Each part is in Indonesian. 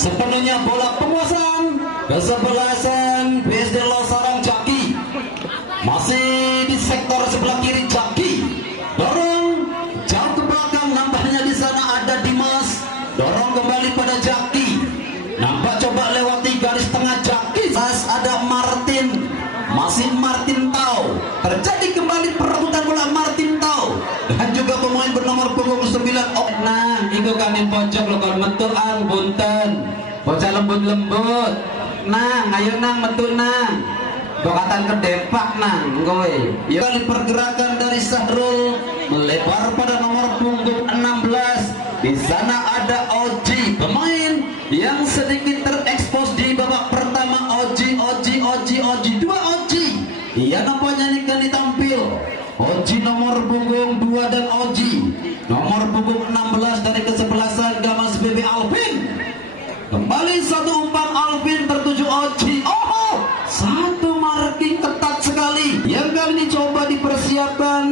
sepenuhnya bola penguasaan kesebelasan BSD Losarang Jaki. Masih di sektor sebelah kiri Jaki, dorong jauh ke belakang, nampaknya di sana ada Dimas, dorong kembali pada Jaki, nampak coba lewati garis tengah Jaki. Ada Martin, masih Martin Tau, terjadi kembali perebutan bola Martin Tau dan juga pemain bernomor punggung 9. Nah, itu kami pojok lo kan metu ang bunten, bocah lembut-lembut. Nang, ayo nang metu nang. Dokatan ke Depak nang, kowe. Ya kali pergerakan dari Sahrul melebar pada nomor punggung 16. Di sana ada Oji, pemain yang sedikit terekspos di babak pertama. Oji, dua Oji. Ia nampaknya ini kali tampil. Oji nomor punggung 2 dan Oji nomor punggung 16 dari kesebelasan Gamas BB Alvin. Kembali satu umpan Alvin tertuju Oji. Oh, satu marking ketat sekali yang kali ini coba dipersiapkan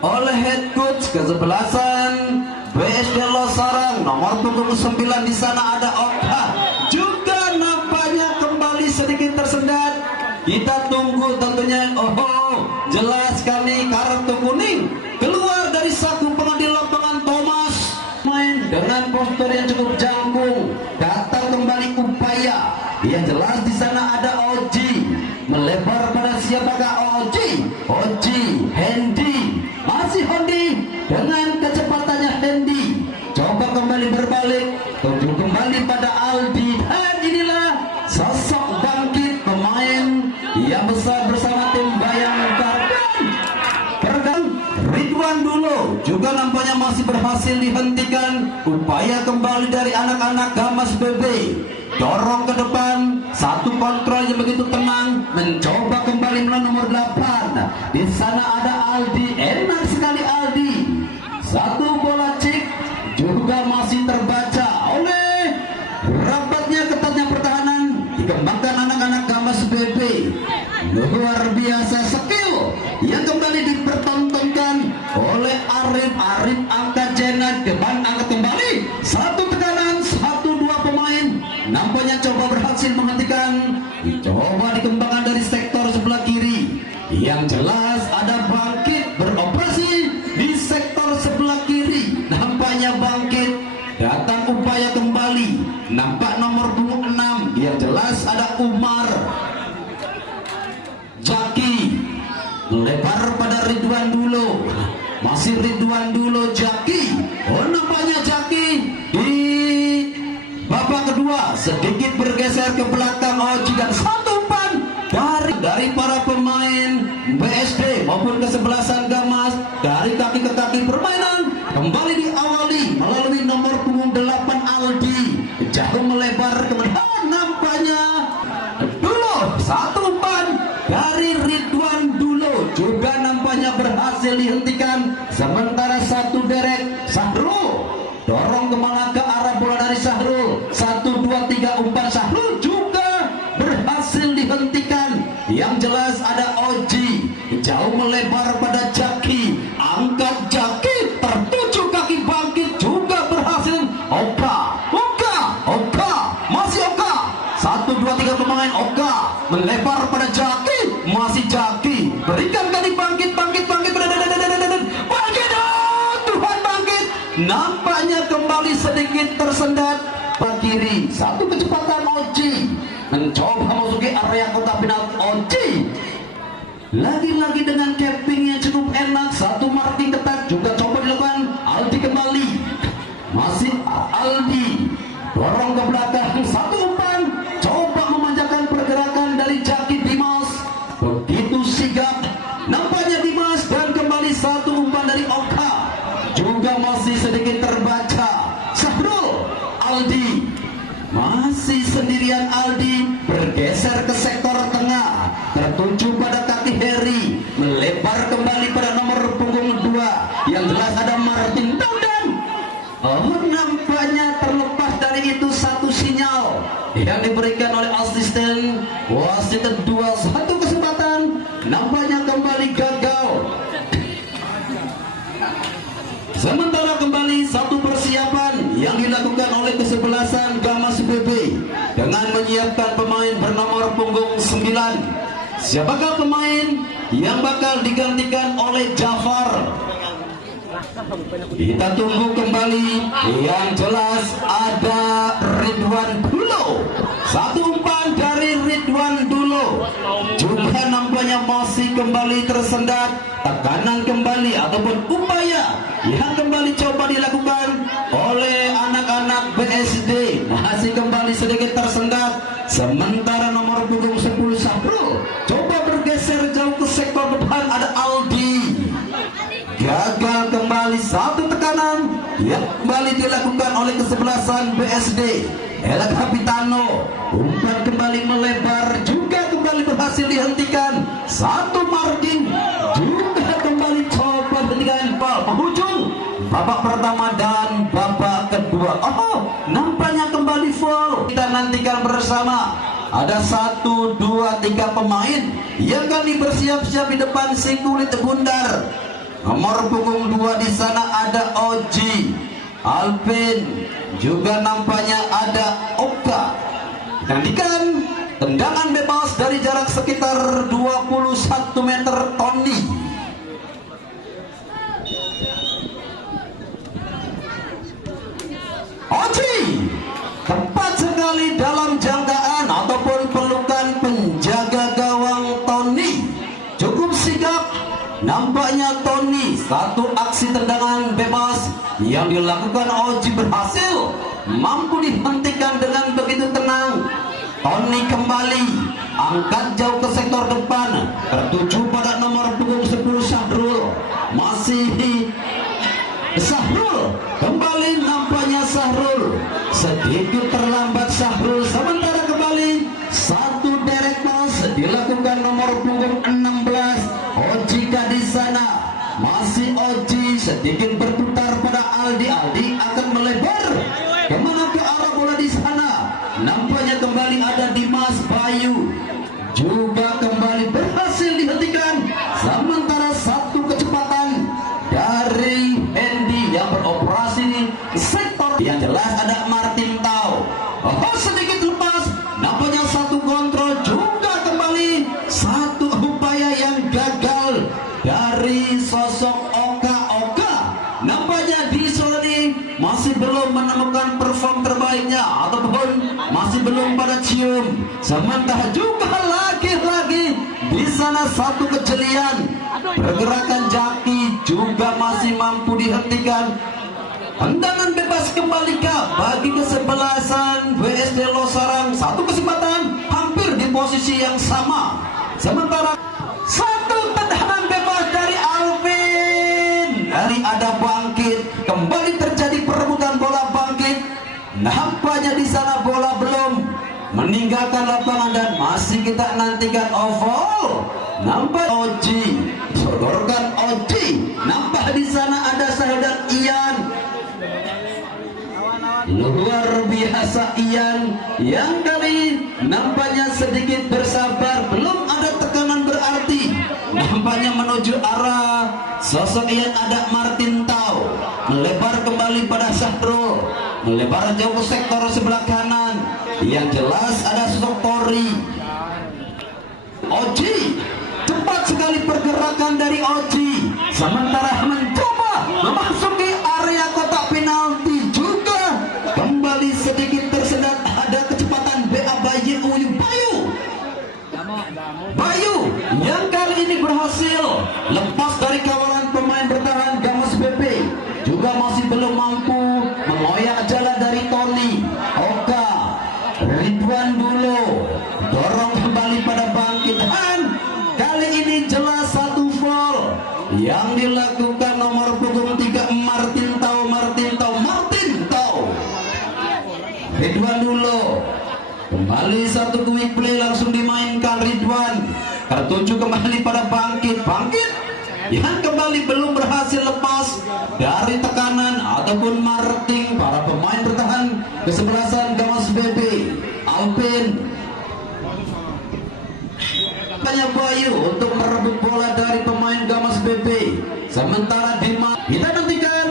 oleh head coach kesebelasan BSD Losarang nomor punggung 9. Di sana ada Okta, juga nampaknya kembali sedikit tersendat. Kita tunggu tentunya. Oh, jelas kali kartu kuning keluar dari saku pengambil lapangan Thomas, main dengan postur yang cukup jangkung. Datang kembali upaya. Yang jelas di sana ada Oji melebar pada siapakah Oji? Oji, Hendy, masih Hendy dengan kecepatannya Hendy. Coba kembali berbalik, tuju kembali pada Aldi. Dan inilah sosok bangkit pemain yang besar bersama tim Bayangkara. Pergang Ridwan dulu juga nampaknya masih berhasil dihentikan. Upaya kembali dari anak-anak Gamas BB, dorong ke depan, satu kontrol yang begitu tenang, mencoba kembali melalui nomor 8. Di sana ada Aldi, enak sekali Aldi. Satu bola cik juga masih terbaca oleh rapatnya ketatnya pertahanan dikembangkan anak-anak Gamas BB. Luar biasa skill yang kembali dipertontonkan oleh Arif angkat Jenat, depan angkat kembali, satu tekanan, 1-2 pemain nampaknya coba berhasil menghentikan. Coba dikembangkan dari sektor sebelah kiri. Yang jelas ada bangkit beroperasi di sektor sebelah kiri. Nampaknya bangkit datang upaya kembali. Nampak nomor punggung 6. Yang jelas ada Umar. Jaki melebar pada Ridwan dulu. Masih Ridwan dulu Jaki. Oh, nampaknya Jaki di babak kedua sedikit bergeser ke belakang Oji dan satu umpan dari para pemain BSD maupun kesebelasan Gamas. Dari kaki ke kaki permainan kembali diawali melalui nomor punggung 8 Aldi. Jauh melebar kemudian nampaknya dulu satu umpan dari Ridwan dulu juga nampaknya berhasil dihentikan. Sementara satu derek Sahrul dorong kemana ke arah bola dari Sahrul. 1, 2, 3 umpan Sahrul juga berhasil dihentikan. Yang jelas ada Oji jauh melebar pada Jaki, angkat Jaki tertuju kaki bangkit juga berhasil. Oka, masih Oka. 1, 2, 3 pemain Oka melebar pada Jaki, masih Jaki berikan kali bangkit. Tuhan bangkit. Nampaknya kembali sedikit tersendat ke kiri. Satu kecepatan Oji mencoba memasuki area kotak penalti. Oji lagi-lagi dengan capping yang cukup enak. Satu marking ketat juga coba dilakukan. Aldi kembali, masih Aldi dorong ke belakang. Satu umpan coba memanjakan pergerakan dari Jaki. Dimas begitu sigap nampaknya Dimas, dan kembali satu umpan dari Oka juga masih sedikit terbaca. Sahrul, Aldi masih sendirian. Aldi bergeser ke sektor tengah tertuju pada kaki Heri, melebar kembali pada nomor punggung 2. Yang jelas ada Martin Taudan. Oh, nampaknya terlepas dari itu satu sinyal yang diberikan oleh asisten wasit kedua. Satu kesempatan nampaknya kembali gagal. Sementara kembali satu persiapan yang dilakukan oleh kesebelasan Gamas BB. Siapakah pemain yang bakal digantikan oleh Jafar? Kita tunggu kembali. Yang jelas ada Ridwan Dulo. Satu umpan dari Ridwan Dulo. Juga nampaknya masih kembali tersendat. Tekanan kembali ataupun upaya yang kembali coba dilakukan oleh anak-anak BSD masih kembali sedikit tersendat. Sementara nomor punggung 10 Sahrul coba bergeser jauh ke sektor depan, ada Aldi. Gagal kembali, satu tekanan yang kembali dilakukan oleh kesebelasan BSD. El Capitano umpan kembali melebar, juga kembali berhasil dihentikan. Satu marking juga kembali coba hentikan bal penghujung babak pertama dan babak kedua. Oh, nampaknya kembali foul. Kita nantikan bersama. Ada 1, 2, 3 pemain yang kali bersiap-siap di depan si kulit bundar. Nomor punggung 2 di sana ada Oji, Alvin, juga nampaknya ada Oka. Nantikan tendangan bebas dari jarak sekitar 21 meter Tony. Oji tepat sekali dalam jangkaan ataupun pelukan penjaga gawang Tony. Cukup sigap nampaknya Tony. Satu aksi tendangan bebas yang dilakukan Oji berhasil, mampu dihentikan dengan begitu tenang. Tony kembali angkat jauh ke sektor depan, tertuju pada nomor punggung 10 Sahrul. Masih Sahrul kembali, nampaknya Sahrul sedikit terlambat. Sahrul sementara kembali satu direct pass dilakukan nomor punggung 16 Ojika di sana. Masih Oji sedikit berputar pada Aldi. Aldi akan melebar kemana ke arah bola di sana. Nampaknya kembali ada Dimas Bayu, juga kembali berhasil dihentikan. Sementara satu kecepatan dari Hendy yang beroperasi di sektor. Yang jelas ada Martin Tau. Oh, sedikit lepas. Nampaknya satu kontrol, juga kembali satu upaya yang gagal dari sosok Oka. Nampaknya di sore ini masih belum menemukan perform terbaiknya ataupun masih belum pada cium. Sementara juga lagi-lagi di sana satu kejelian, pergerakan Jaki juga masih mampu dihentikan. Tendangan bebas kembali bagi kesebelasan BSD Losarang. Satu kesempatan hampir di posisi yang sama. Sementara satu tendangan bebas dari Alvin. Dari ada Bangkit, kembali terjadi perebutan bola Bangkit. Nampaknya di sana bola belum meninggalkan lapangan dan masih kita nantikan oval. Nampak Oji, sodorkan Oji. Nampak di sana ada Sahadat Ian. Luar biasa Ian yang kali nampaknya sedikit bersabar, belum ada tekanan berarti. Nampaknya menuju arah sosok Ian ada Martin Tau, melebar kembali pada Sahrul, melebar jauh ke sektor sebelah kanan. Yang jelas ada sosok Tori. Oji, cepat sekali pergerakan dari Oji, sementara mencoba memasuki area kotak penalti. Kembali sedikit tersendat, ada kecepatan Bayu yang kali ini berhasil lepas dari kawalan pemain bertahan Gamas BP, juga masih belum mampu mengoyak jalan dari Tony. Oka, Ridwan Dulo dorong kembali pada Bangkit, dan kali ini jelas satu foul yang dilakukan nomor punggung 3 Martin Tau. Ridwan Dulo kembali satu quick play langsung dimainkan. Ridwan tertuju kembali pada Bangkit yang kembali belum berhasil lepas dari tekanan ataupun marking para pemain bertahan kesebelasan Gamas BP. Alvin tanya Bayu untuk merebut bola dari pemain Gamas BP. Sementara Dimas, kita nantikan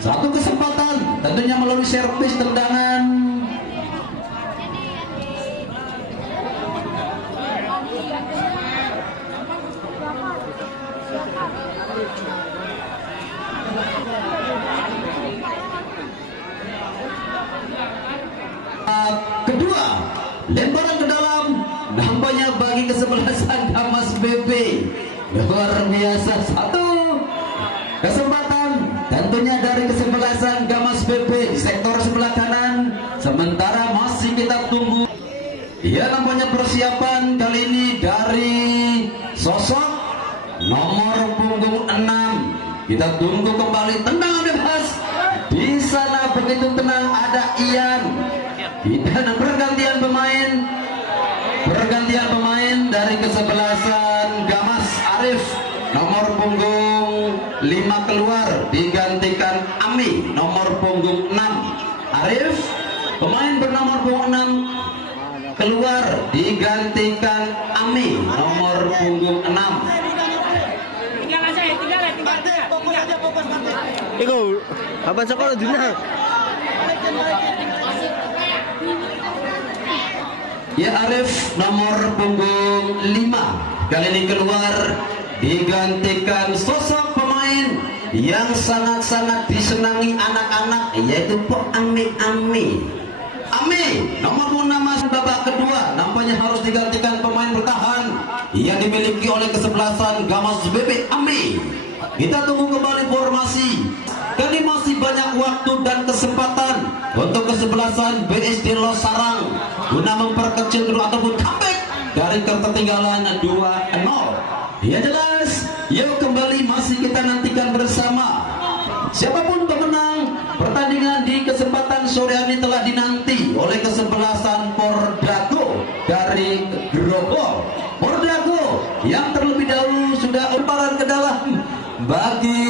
satu kesempatan tentunya melalui servis tendangan. lemparan ke dalam, nampaknya bagi kesebelasan Gamas BB. Luar biasa, satu kesempatan tentunya dari kesebelasan Gamas BB di sektor sebelah kanan. Sementara masih kita tunggu. Ya, nampaknya persiapan kali ini dari sosok nomor punggung 6. Kita tunggu kembali, tenang bebas. Di sana begitu tenang, ada Ian. Kita pergantian pemain dari kesebelasan Gamas Arif, nomor punggung 5 keluar digantikan Ami, nomor punggung 6. Arif, pemain bernomor punggung 6 keluar digantikan Ami, nomor punggung 6. Ikaw, abang sekolah dunia. Ya, Arif nomor punggung 5 kali ini keluar digantikan sosok pemain yang sangat-sangat disenangi anak-anak, yaitu Pok Ami. Ami nomor punggung 6 babak kedua nampaknya harus digantikan pemain bertahan yang dimiliki oleh kesebelasan Gamas BB, Ami. Kita tunggu kembali formasi. Kali masih banyak waktu dan kesempatan untuk kesebelasan BSD Losarang guna memperkecil kedua ataupun comeback dari ketertinggalan 2-0. Ya jelas, yuk kembali masih kita nantikan bersama. Siapapun pemenang pertandingan di kesempatan sore ini telah dinanti oleh kesebelasan Pordago dari Grogol. Pordago yang terlebih dahulu sudah lemparan ke dalam bagi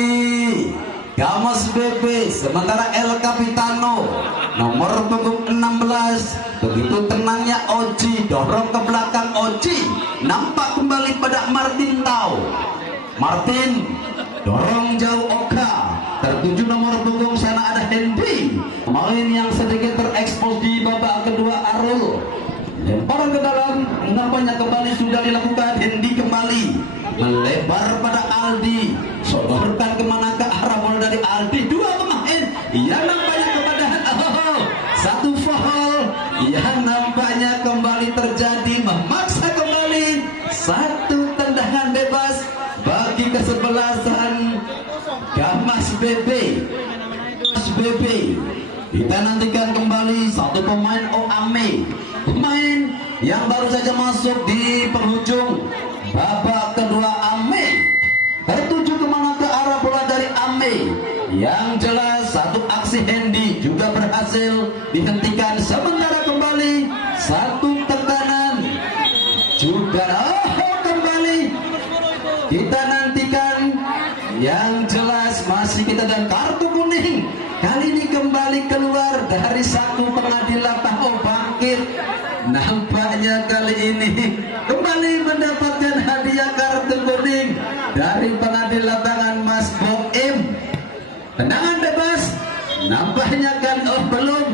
Gamas BB, sementara El Capitano nomor punggung 16 begitu tenangnya Oji dorong ke belakang. Oji nampak kembali pada Martin Tau. Martin dorong jauh Oka, tertuju nomor punggung sana ada Hendy, pemain yang sedikit terekspos di babak kedua. Arul lemparan ke dalam, nampaknya kembali sudah dilakukan. Hendy kembali melebar pada Aldi, sodorkan kemana ke arah bola dari Aldi. Dua pemain yang nampaknya kepada satu foul yang nampaknya kembali terjadi, memaksa kembali satu tendangan bebas bagi kesebelasan Gamas BB. Kita nantikan kembali satu pemain Oame, pemain yang baru saja masuk di penghujung babak kedua. Ame tertuju kemana ke arah bola dari Ame. Yang jelas satu aksi Hendy juga berhasil dihentikan. Sementara kembali satu tekanan juga kembali kita nantikan. Yang jelas masih kita dan kartu kuning kali ini kembali keluar dari satu pengadilan. Tahu bangkit, nampaknya kali ini kembali mendapatkan hadiah kartu kuning dari pengadilan tangan Mas Boim. Tendangan bebas nampaknya kan belum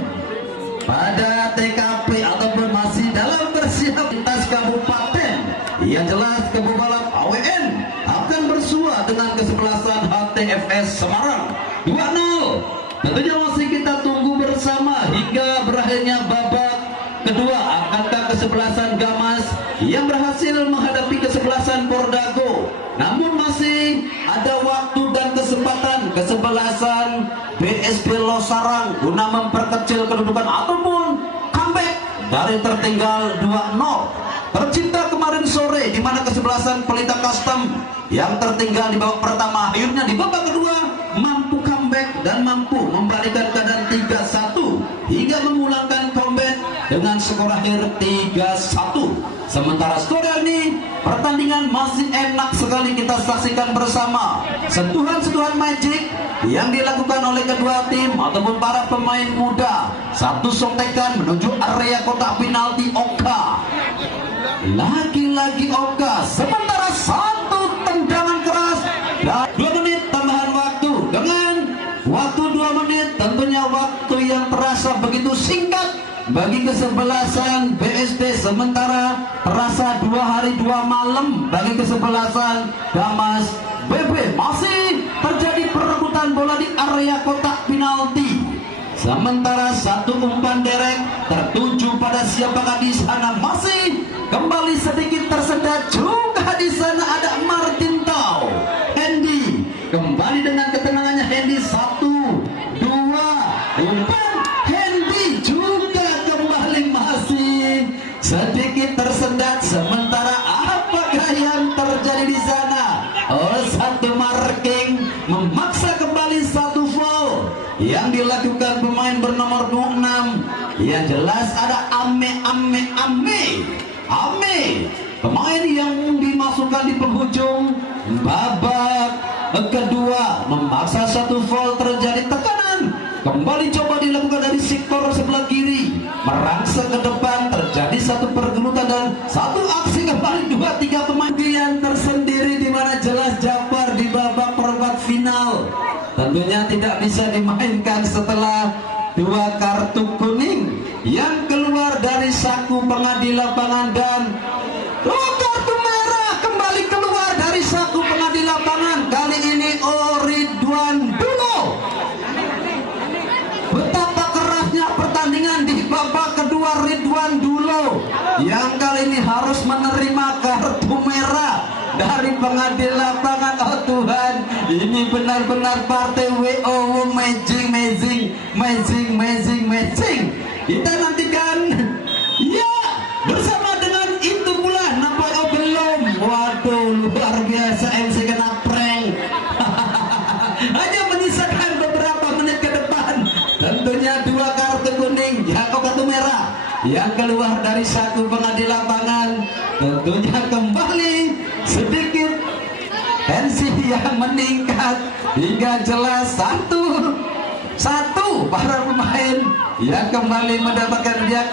pada TKP ataupun masih dalam persiapan lintas kabupaten. Yang jelas kebubalan AWN akan bersua dengan kesebelasan HTFS Semarang 2-0. Tentunya masih kita tunggu bersama hingga berakhirnya babak kedua. Akankah kesebelasan Gamas yang berhasil menghadapi kesebelasan Pordago? Namun masih ada waktu dan kesempatan kesebelasan BSD Losarang guna memperkecil kedudukan ataupun comeback dari tertinggal 2-0. Tercipta kemarin sore di mana kesebelasan Pelita Custom yang tertinggal di babak pertama akhirnya di babak kedua mampu comeback dan mampu membalikan keadaan 3-1 hingga memulangkan comeback dengan skor akhir 3-1. Sementara skor ini pertandingan masih enak sekali kita saksikan bersama. Sentuhan-sentuhan magic yang dilakukan oleh kedua tim ataupun para pemain muda. Satu sontekan menuju area kotak penalti Oka. Lagi-lagi Oka. Sementara satu tendangan keras dan 2 menit tambahan waktu. Dengan waktu 2 menit tentunya waktu yang terasa begitu singkat bagi kesebelasan BSD, sementara terasa 2 hari 2 malam bagi kesebelasan Gamas BB. Masih terjadi perebutan bola di area kotak penalti. Sementara satu umpan derek tertuju pada siapakah di sana, masih kembali sedikit tersendat juga di sana ada Martin Tau. Hendy kembali dengan ketenangannya, Hendy 1, 2, umpan Hendy juga kembali masih sedikit tersendat. Sementara apakah yang terjadi di sana? Oh, satu marking memaksa kembali satu foul yang dilakukan pemain bernomor 26. Yang jelas ada Ame, pemain yang dimasukkan di penghujung babak kedua, memaksa satu foul, terjadi tekanan. Kembali coba dilakukan dari sektor sebelah kiri, merangsek ke depan, terjadi satu pergelutan dan satu aksi kembali 2-3 pemain yang tersendiri, di mana jelas Jafar di babak perempat final tentunya tidak bisa dimainkan setelah 2 kartu kuning yang keluar dari saku pengadil lapangan dan kartu merah kembali keluar dari saku pengadil lapangan. Kali ini Ridwan Dulo. Betapa kerasnya pertandingan di babak kedua Ridwan Dulo yang kali ini harus menerima kartu merah dari pengadil lapangan. Oh Tuhan, ini benar-benar partai WO amazing. Kita nantikan ya bersama dengan itu pula. Nampak oh belum, waduh luar biasa, MC kena prank. Hanya menyisakan beberapa menit ke depan, tentunya 2 kartu kuning, kartu merah yang keluar dari saku pengadil lapangan. Tentunya kembali sedikit tensi yang meningkat hingga jelas satu para pemain yang kembali mendapatkan dia